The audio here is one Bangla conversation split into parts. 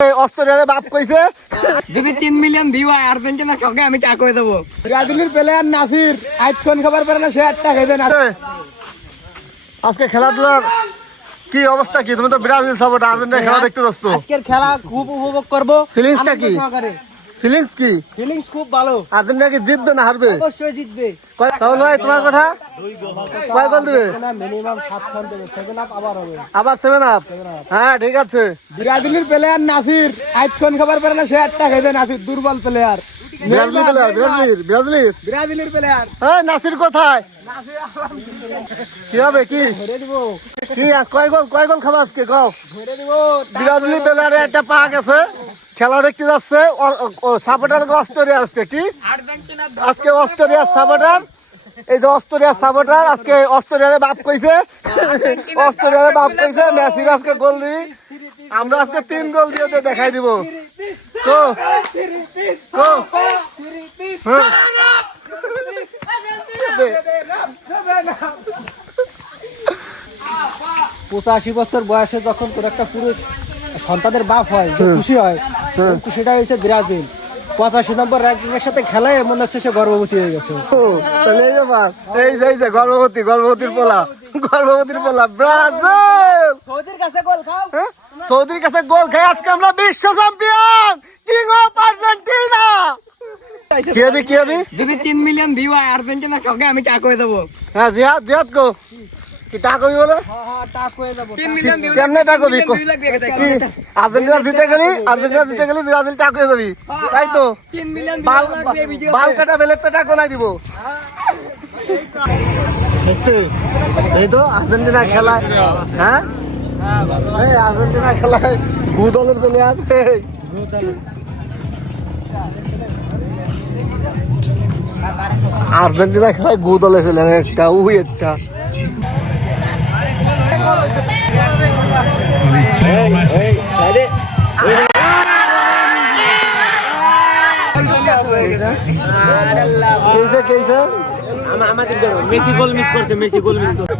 অস্ট্রেলিয়ার বাপ কইছে যদি 3 মিলিয়ন ভিউ হয় আর্জেন্টিনা সঙ্গে আমি টাকা করে দেবো। ব্রাজিলের প্লেয়ার নাসির আইফোন খাবার পারে না, সে 8 টাকা দেন। আজকে খেলাধুলার কি অবস্থা কি? তুমি তো ব্রাজিল সাপোর্ট, আর্জেন্টিনা খেলা দেখতে যাচ্ছ, আজকের খেলা খুব উপভোগ করব। ফিলিংসটা কি? ফিলিংস কি? ফিলিংস খুব ভালো। আর্জেন্টিনা কি জিতবে না হারবে? অবশ্যই জিতবে। সাউল ভাই তোমার কথা, কয় গোল দিবে? মিনিমাম 7 রান দেবে, 7 আপ আবার হবে। আবার 7 আপ? হ্যাঁ ঠিক আছে। ব্রাজিলের প্লেয়ার নাসির আইফোন খাবার পারে না, সে 8 টাকা দেন। নাসির দুর্বল প্লেয়ার। ব্রাজিলের প্লেয়ার নাসির কোথায়? কি হবে কি কি কয় গোল খাবা আজকে কও? ব্রাজিলের প্লেয়ারে একটা পা গেছে, খেলা দেখতে যাচ্ছে সাপোর্টার অস্ট্রেলিয়া। আজকে কি আজকে অস্ট্রেলিয়ার সাপোর্টার, এই যে অস্ট্রেলিয়ার সাপোর্টার আজকে অস্ট্রেলিয়ার বাপ কইছে, অস্ট্রেলিয়ার বাপ কইছে মেসি আজকে গোল দিবি, আমরা আজকে 3 গোল দিয়ে দেখাই দিব। তো তো 85 বছর বয়সে যখন তোর একটা পুরুষ সন্তানের বাপ হয়, যে খুশি হয়, খুশিটা হয়েছে ব্রাজিল। 85 নম্বর র্যাঙ্কিং এর সাথে খেলায় মনে হচ্ছে সে গর্ভবতী হয়ে গেছে। তাহলে এই ব্যাপার, এই যে গর্ভবতীর পোলা ব্রাজিল সৌদির কাছে গোল খাও, সৌদির কাছে গোল খাই আজকে আমরা বিশ্ব চ্যাম্পিয়ন, কিং অফ আর্জেন্টিনা। কি হবে যদি 3 মিলিয়ন ভিউ হয় আর্জেন্টিনা সঙ্গে আমি টাকা করে দেবো। হ্যাঁ জিয়াদ গো কি টাকা কবি বলে? হ্যাঁ টাক হয়ে যাব। 3 মিলিয়ন ভিউ কেমনে টাকা কবি? কি আর্জেন্টিনা জিতে গেলি ব্রাজিল টাকা হয়ে যাবি, তাই তো? 3 মিলিয়ন বাল কাটা বেলে তো টাকা নাই দিব। এই তো আর্জেন্টিনা খেলায়, হ্যাঁ আর্জেন্টিনা খেলায় গু দলের প্লেয়ার। আর্জেন্টিনা খেলায় গু দলের প্লেয়ার একটা একটা মেসি গোল মিস করছে, মেসি গোল মিস করছে।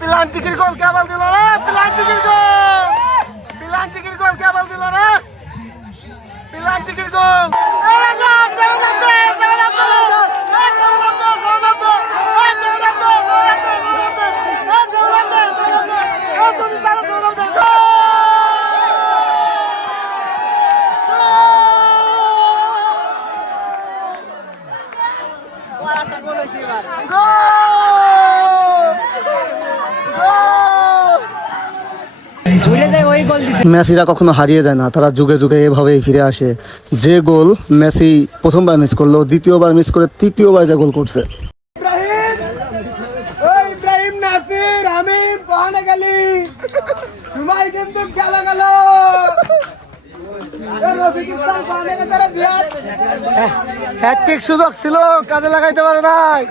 প্লান্টিকের গোল কেবল দিল রে, প্লান্টিকের গোল কেবল দিল রে, প্লান্টিকের গোল। মেসিরা কখনো হারিয়ে যায় না, তারা যুগে যুগে এভাবেই ফিরে আসে। যে গোল মেসি প্রথমবার মিস করলো, দ্বিতীয়বার মিস করে তৃতীয়বার যে গোল করছে। ইব্রাহিম নাসির আমি পানে গেলি তোমায় কিন্তু খেলা গেল। হ্যাটট্রিক সুযোগ ছিল, কাজে লাগাইতে পারে নাই।